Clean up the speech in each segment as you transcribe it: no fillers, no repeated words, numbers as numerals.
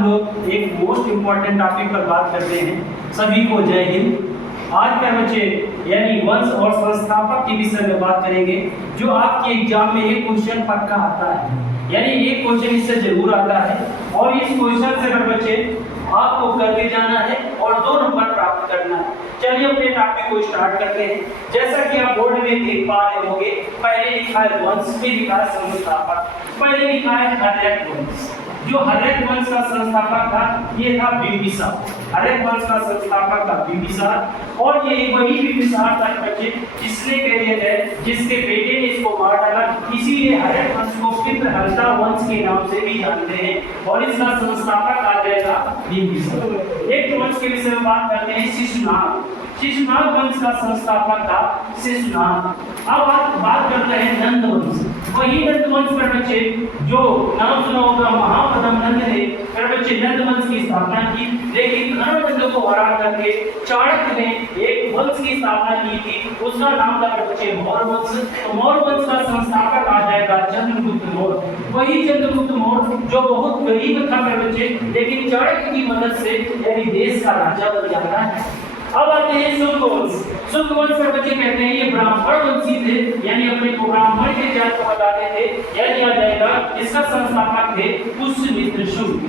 हम लोग एक मोस्ट इम्पॉर्टेंट टॉपिक पर बात करते हैं। सभी को जय हिंद। आज के बच्चे यानी वंश और संस्थापक के विषय में बात करेंगे, जो आपके एग्जाम में एक क्वेश्चन पक्का आता है, यानी एक क्वेश्चन इससे जरूर आता है और इस क्वेश्चन से बच्चे आपको करके जाना है और 2 नंबर प्राप्त करना है। चलिए अपने टॉपिक को स्टार्ट करते हैं। जैसा कि आप बोर्ड में देख पा रहे होंगे, पहले लिखा है वंश, फिर लिखा है संस्थापक। पहले लिखा है हर्यक वंश। जो हर्यक वंश का संस्थापक था ये था बिंबिसार। हर्यक वंश का संस्थापक था बिंबिसार और ये वही बिंबिसार था बच्चे जिसने कह दिया जाए जिसके बेटे ने इसको मार डाला, इसीलिए हर्यक वंश को पितृहर्ता वंश के नाम से भी जानते हैं और इसका संस्थापक आ जाएगा बिंबिसार। एक वंश के विषय में बात करते हैं शिशुनाग। शिशुनाग वंश का संस्थापक था शिशुनाग। अब बात करते हैं नंद वंश। वही नंद वंश पर बच्चे जो नाम सुना होगा महापद्म नंद ने पर बच्चे नंद वंश की स्थापना की, लेकिन धर्मनंद को हरा करके चाणक्य ने एक वंश की स्थापना की थी, उसका नाम था बच्चे मौर्य वंश। तो मौर्य वंश का संस्थापक आ जाएगा चंद्रगुप्त मौर्य। वही चंद्रगुप्त मौर्य जो बहुत गरीब था बच्चे, लेकिन चाणक्य की मदद से यानी देश का राजा बन जाता है। अब आते हैं शुंग वंश। शुंग वंश पर बच्चे कहते हैं ये ब्राह्मण वंशी थे, यानी अपने को ब्राह्मण के जात को बताते थे, यानी आ जाएगा इसका संस्थापक थे पुष्यमित्र शुंग।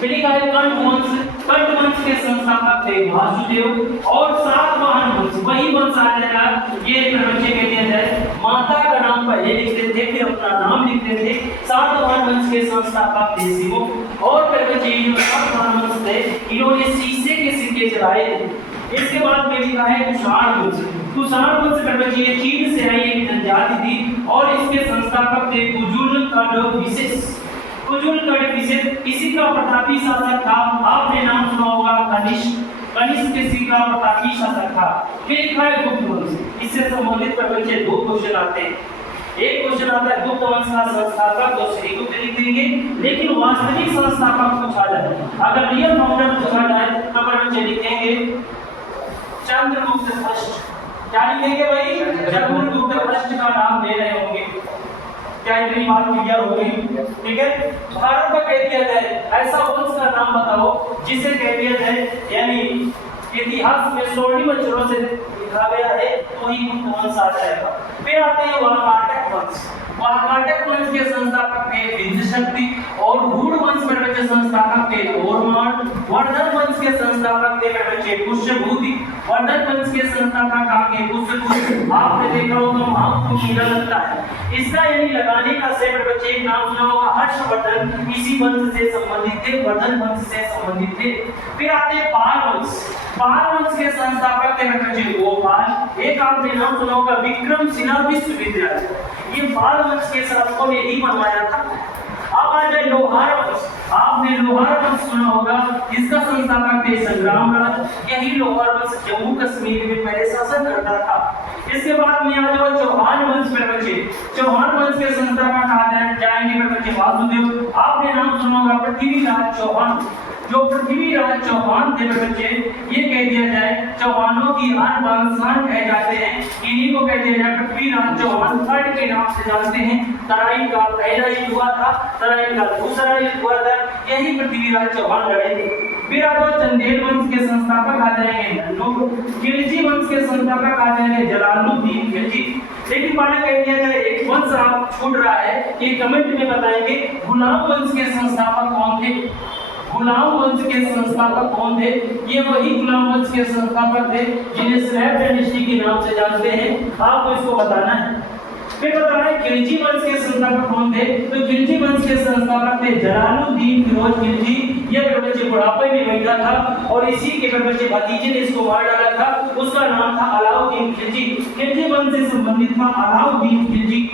फिर लिखा है कंठ वंश। कंठ वंश के संस्थापक थे वासुदेव और सातवाहन वंश। वही वंश आ जाएगा, ये बच्चे कह दिया जाए माता का नाम पहले लिखते थे फिर अपना नाम लिखते थे। सातवाहन वंश के संस्थापक थे शिव और फिर बच्चे जो सातवाहन वंश थे इन्होंने शीशे के सिक्के चलाए थे। इसके बाद में लिखा है कुषाण वंश। कुषाण वंश पर बच्चे ये चीन से आई एक जनजाति थी और इसके संस्थापक थे कुजुल कड़विशेष। कुजुल कड़विशेष इसी का प्रतापी शासक था। आपने नाम सुना होगा कनिष्क। कनिष्क किसी का प्रतापी शासक था। फिर लिखा है गुप्त वंश। इससे संबंधित पर बच्चे 2 क्वेश्चन आते हैं। एक क्वेश्चन आता है गुप्त वंश का संस्थापक तो श्रीगुप्त लिख देंगे, लेकिन वास्तविक संस्थापक पूछा जाए, अगर रियल फाउंडर पूछा जाए तो बच्चे लिखेंगे चंद्रगुप्त फर्स्ट। क्या लिखेंगे भाई? चंद्रगुप्त फर्स्ट का नाम दे रहे होंगे। क्या इतनी बात क्लियर हो गई? ठीक है। भारत का कह दिया जाए ऐसा वंश का नाम बताओ जिसे कह दिया जाए यानी इतिहास में स्वर्णिम अक्षरों से लिखा गया है, तो ही गुप्त वंश आ जाएगा। फिर आते हैं वाकाटक वंश। वाकाटक वंश के संस्थापक थे विंध्यशक्ति और गूढ़ वंश के संस्थापक थे तोरमान। वर्धन वंश के संस्थापक थे बच्चे पुष्यभूति। वर्धन वंश के संस्थापक आगे पुष्यभूति। आपने देखा होगा महाकुंभ मेला लगता है, इसका यानी लगाने का से बच्चे एक नाम सुना होगा हर्षवर्धन, इसी वंश से संबंधित थे, वर्धन वंश से संबंधित थे। फिर आते हैं पाल वंश। पाल वंश के संस्थापक थे बच्चे गोपाल। एक आपने नाम सुना होगा विक्रमशिला विश्वविद्यालय, ये पाल वंश के शासकों ने ही बनवाया था। अब आ जाए लोहार वंश। आपने लोहार वंश सुना होगा, इसका संस्थापक थे संग्रामराज। यही लोहार वंश जम्मू कश्मीर में पहले शासन करता था। इसके बाद में आ जाओ चौहान वंश पर बच्चे। चौहान वंश के संस्थापक आ जाएंगे बच्चे वासुदेव। आपने नाम सुना होगा पृथ्वीराज चौहान। जो पृथ्वीराज चौहान थे बच्चे, ये कह दिया जाए चौहानों की आन बान शान कहे जाते हैं, इन्हीं को कह दिया जाए पृथ्वीराज चौहान थर्ड के नाम से जानते हैं। तराइन का पहला युद्ध हुआ था, तराइन का दूसरा युद्ध हुआ था, यही पृथ्वीराज चौहान लड़े थे। फिर आप चंदेल वंश के संस्थापक आ जाएंगे नन्नू। खिलजी वंश के संस्थापक आ जाएंगे जलालुद्दीन खिलजी। लेकिन पहले कह दिया जाए एक वंश आप छूट रहा है, ये कमेंट में बताएंगे गुलाम वंश के संस्थापक कौन थे। गुलाम वंश के संस्थापक कौन थे? ये वही गुलाम वंश के संस्थापक थे जिन्हें स्लैब डायनेस्टी के नाम से जानते हैं, आपको इसको बताना है। फिर बताना है खिलजी वंश के संस्थापक कौन थे? तो खिलजी वंश के संस्थापक थे जलालुद्दीन फिरोज खिलजी। ये बच्चे बुढ़ापे में बैठा था और इसी के बच्चे भतीजे ने इसको मार डाला था, उसका नाम था अलाउद्दीन खिलजी। खिलजी वंश से संबंधित था अलाउद्दीन खिलजी।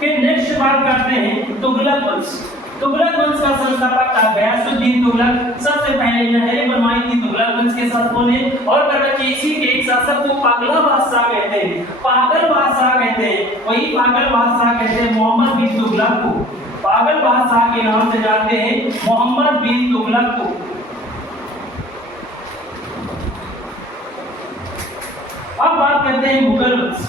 फिर नेक्स्ट बात करते हैं तुगलक वंश। तुगलक वंश का संस्थापक था गयासुद्दीन तुगलक। सबसे पहले नहरें बनवाई थी तुगलक वंश के शासकों ने और बच्चे इसी के एक शासक को पागला बादशाह कहते हैं, पागल बादशाह कहते हैं। वही पागल बादशाह कहते हैं मोहम्मद बिन तुगलक को। पागल बादशाह के नाम से जानते हैं मोहम्मद बिन तुगलक को। अब बात करते हैं मुगल वंश।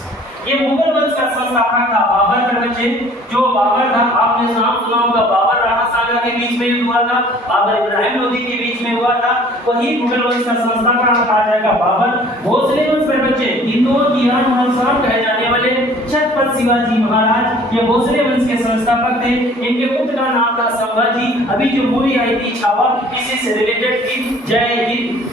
ये मुगल वंश का संस्थापक था बाबर के बच्चे। जो बाबर था, आपने नाम सुना होगा, बाबर राणा सांगा के बीच में युद्ध हुआ था, बाबर इब्राहिम लोदी के बीच में हुआ था। वही मुगल वंश का संस्थापक कहा जाएगा बाबर। भोसले वंश के बच्चे हिंदुओं की आन और शान कहे जाने वाले छत्रपति शिवाजी महाराज, ये भोसले वंश के संस्थापक थे। इनके पुत्र का नाम था संभाजी। अभी जो मूवी आई थी छावा, इसी से रिलेटेड थी। जय हिंद।